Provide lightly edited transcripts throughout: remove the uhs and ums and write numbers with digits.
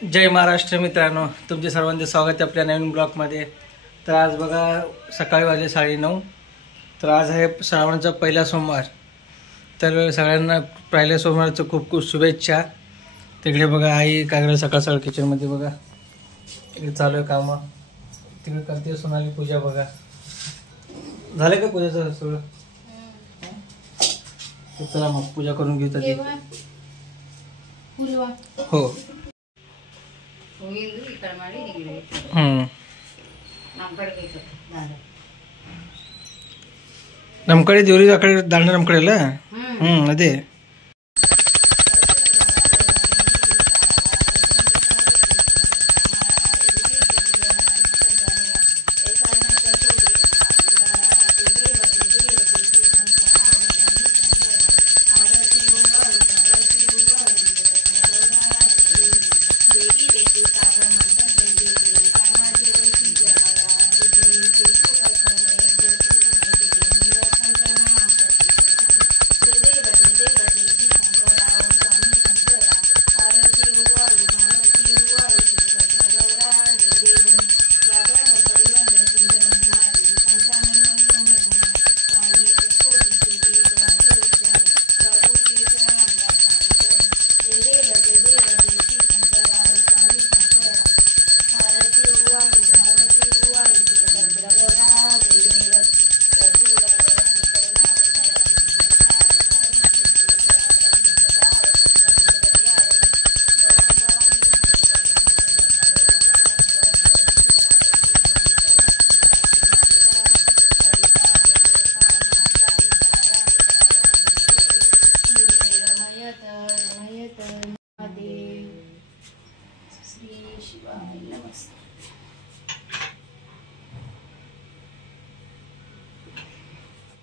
जय महाराष्ट्र मित्रांनो, तुमचे सर्वांचे स्वागत आहे आपल्या नवीन ब्लॉगमध्ये। तर आज बघा सकाळी वाजले 9:30। तर आज आहे श्रावणाचा पहिला सोमवार। तर सगळ्यांना पहिल्या सोमवारचं खूप खूप शुभेच्छा। तिकडे बघा आई कागड सकाळ सकाळ किचनमध्ये बघा इकडे चालू आहे कामं। तिकडे करते सोनाली पूजा बघा। झालं का पूजाचं सगळं? चला मग पूजा करून घेऊ तर हो। ನಮ್ಕಡೆ ದೇವ್ರಿಗೆ ಆ ಕಡೆ ದಾಂಡ ನಮ್ಮ ಕಡೆ ಅಲ್ಲ ಅದೇ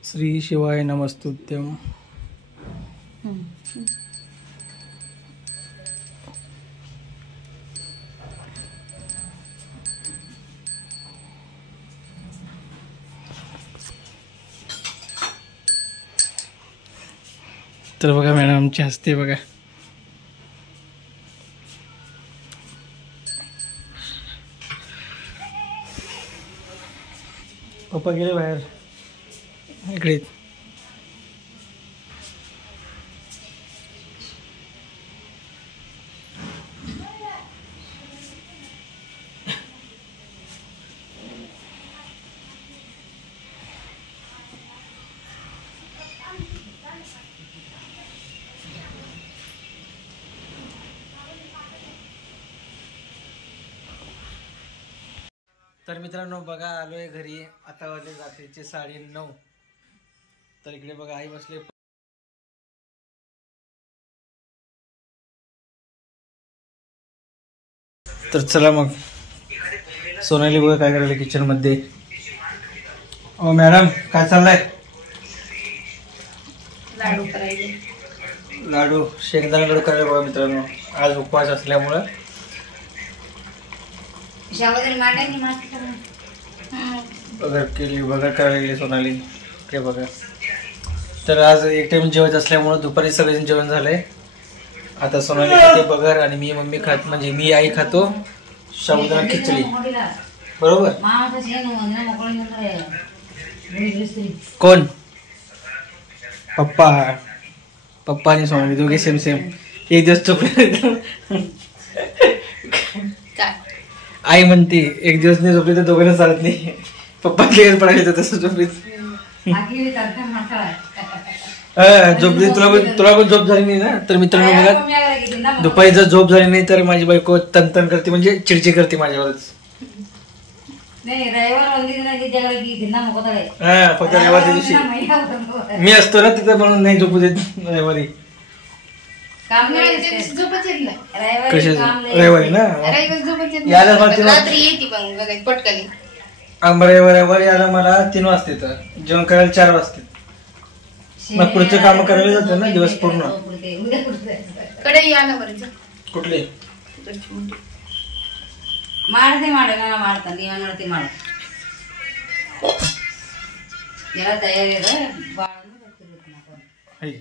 श्री शिवाय नमस्तुभ्यं। तर बघा मॅडम आमची हसते बघा। पप्पा गेले बाहेर इकडे। तर मित्रांनो बघा आलोय घरी। आता वाजले रात्रीचे 9:30। तर इकडे बघा आई बसले। तर चला मग सोनाली बघा काय करायला किचन मध्ये। ओ मॅडम काय चाललंय? लाडू करायचे। लाडू शेंगदाणा लाडू करायला बघा मित्रांनो। आज उपवास असल्यामुळं बगर केली बगर करायला गेली सोनाली ते बघा। तर आज एक टाइम जेवत असल्यामुळे दुपारी सगळेजण जेवण झालंय। आता सोनाली खाते बगर आणि मी मम्मी खात म्हणजे मी आई खातो साबुदाणा खिचडी बरोबर। कोण? पप्पा पप्पा आणि सोनाली दोघे सेम सेम एक दिवस झोपले। आई म्हणते एक दिवस नाही झोपली तर दोघांना चालत नाही। पप्पा क्लिअर पडायला तसं झोपली झोपली तुला पण झोप झाली नाही ना। तर मित्रांनो बघा दुपारी जर झोप झाली नाही तर माझी बायको तन करते म्हणजे चिडचिड करते माझ्यावरच। हा फक्त रविवारच्या दिवशी मी असतो ना तिथं म्हणून नाही झोपू देत रविवारी। रविवारी ना रविवारी यायला मला 3 वाजता येतं। जेवण करायला 4 वाजता। मग पुढचं काम करायला जातं ना दिवस पूर्ण। कुठले ಮಾಡದೆ ಮಾಡಲ್ಲ ಮಾಡ್ತಾನೆ ನೀವ ನೋಡ್ತಿ ಮಾಡ ಎಲ್ಲ ತಯಾರಿ ಇದೆ ಬಾಳನ್ನು ಬರ್ತಿರುತ್ತೆ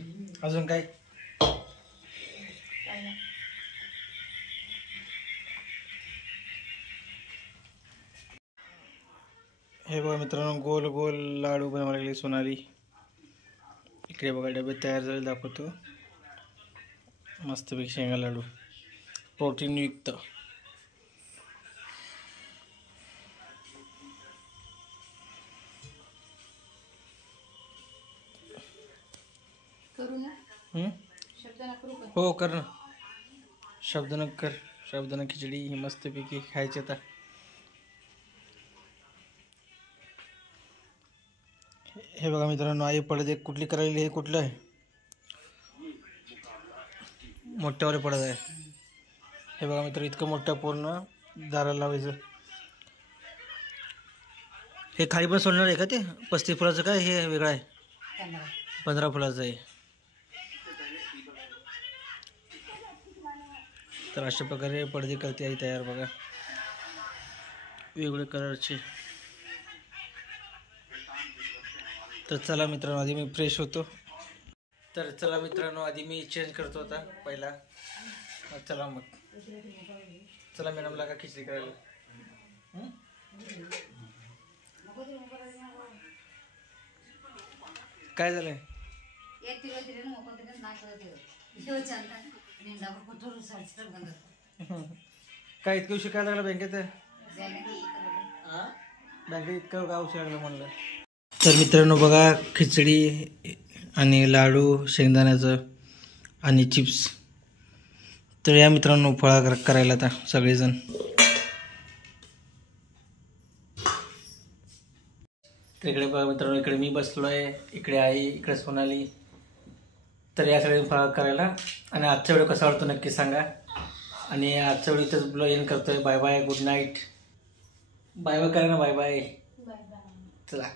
अजून काय हे बघा मित्रांनो, गोल गोल लाडू बनवायला लागले सोनाली. इकडे बघा डबे तयार झाले, दाखवतो. मस्तपैकी शेंगा लाडू, प्रोटीनयुक्त. करू ना हम्म? शब्दाला करू का? हो कर ना. शब्दनक कर. शब्दनक खिचडी ही मस्तपैकी खायची आता. हे बघा मित्रांनो, आई पडदे कुठली करायली, हे कुठलं आहे? मोठ्यावर पडत आहे. हे बघा मित्र, इतकं मोठं पूर्ण दाराला लावायचं. हे खाली पण सोडणार आहे का ते? 35 फुलाचं काय हे वेगळं आहे? 15 फुलाचं आहे. तर अशा प्रकारे पडदे करते आई तयार. बघा वेगवेगळ्या कलरचे. तर चला मित्रांनो, आधी मी फ्रेश होतो. तर चला मित्रांनो, आधी मी चेंज करतो आता पहिला. चला मग, चला मॅडमला का खिचडी करायला. काय झालंय? काय इतकं उशीर काय लागला बँकेत? बँकेत इतकं का उशीर लागला म्हणलं. तर मित्रांनो बघा, खिचडी आणि लाडू शेंगदाण्याचं आणि चिप्स. तर या मित्रांनो फळा करायला आता सगळेजण. तर इकडे बघा मित्रांनो, इकडे मी बसलो आहे, इकडे आई, इकडे सोनाली. तर या सगळे फळा करायला. आणि आजचा व्हिडिओ कसा वाटतो नक्की सांगा. आणि आजचा व्हिडिओ इथंच ब्लॉग एंड करतोय. Bye bye, good night. Bye bye करा ना, बाय बाय. चला.